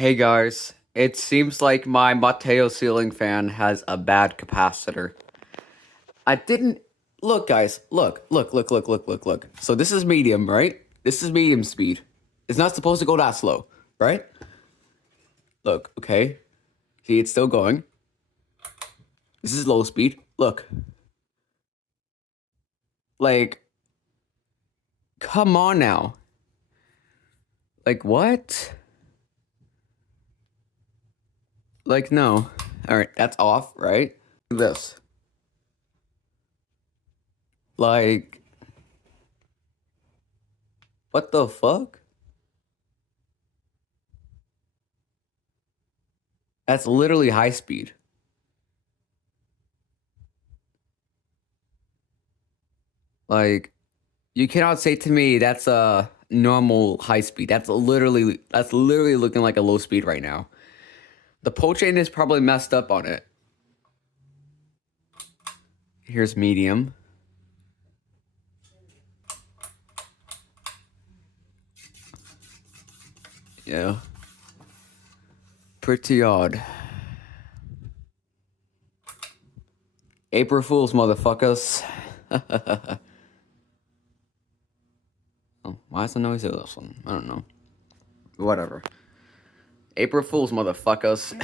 Hey guys, it seems like my Matteo Ceiling fan has a bad capacitor. I didn't look, guys. Look. So this is medium, right? This is medium speed. It's not supposed to go that slow, right? Look, okay. See, it's still going. This is low speed. Look. Like, come on now. Like, what? Like, no. Alright, that's off, right? This. Like, what the fuck? That's literally high speed. Like, you cannot say to me that's a normal high speed. That's literally looking like a low speed right now. The pole chain is probably messed up on it. Here's medium. Yeah. Pretty odd. April Fools, motherfuckers. Oh, why is the noise of this one? I don't know. Whatever. April Fools, motherfuckers.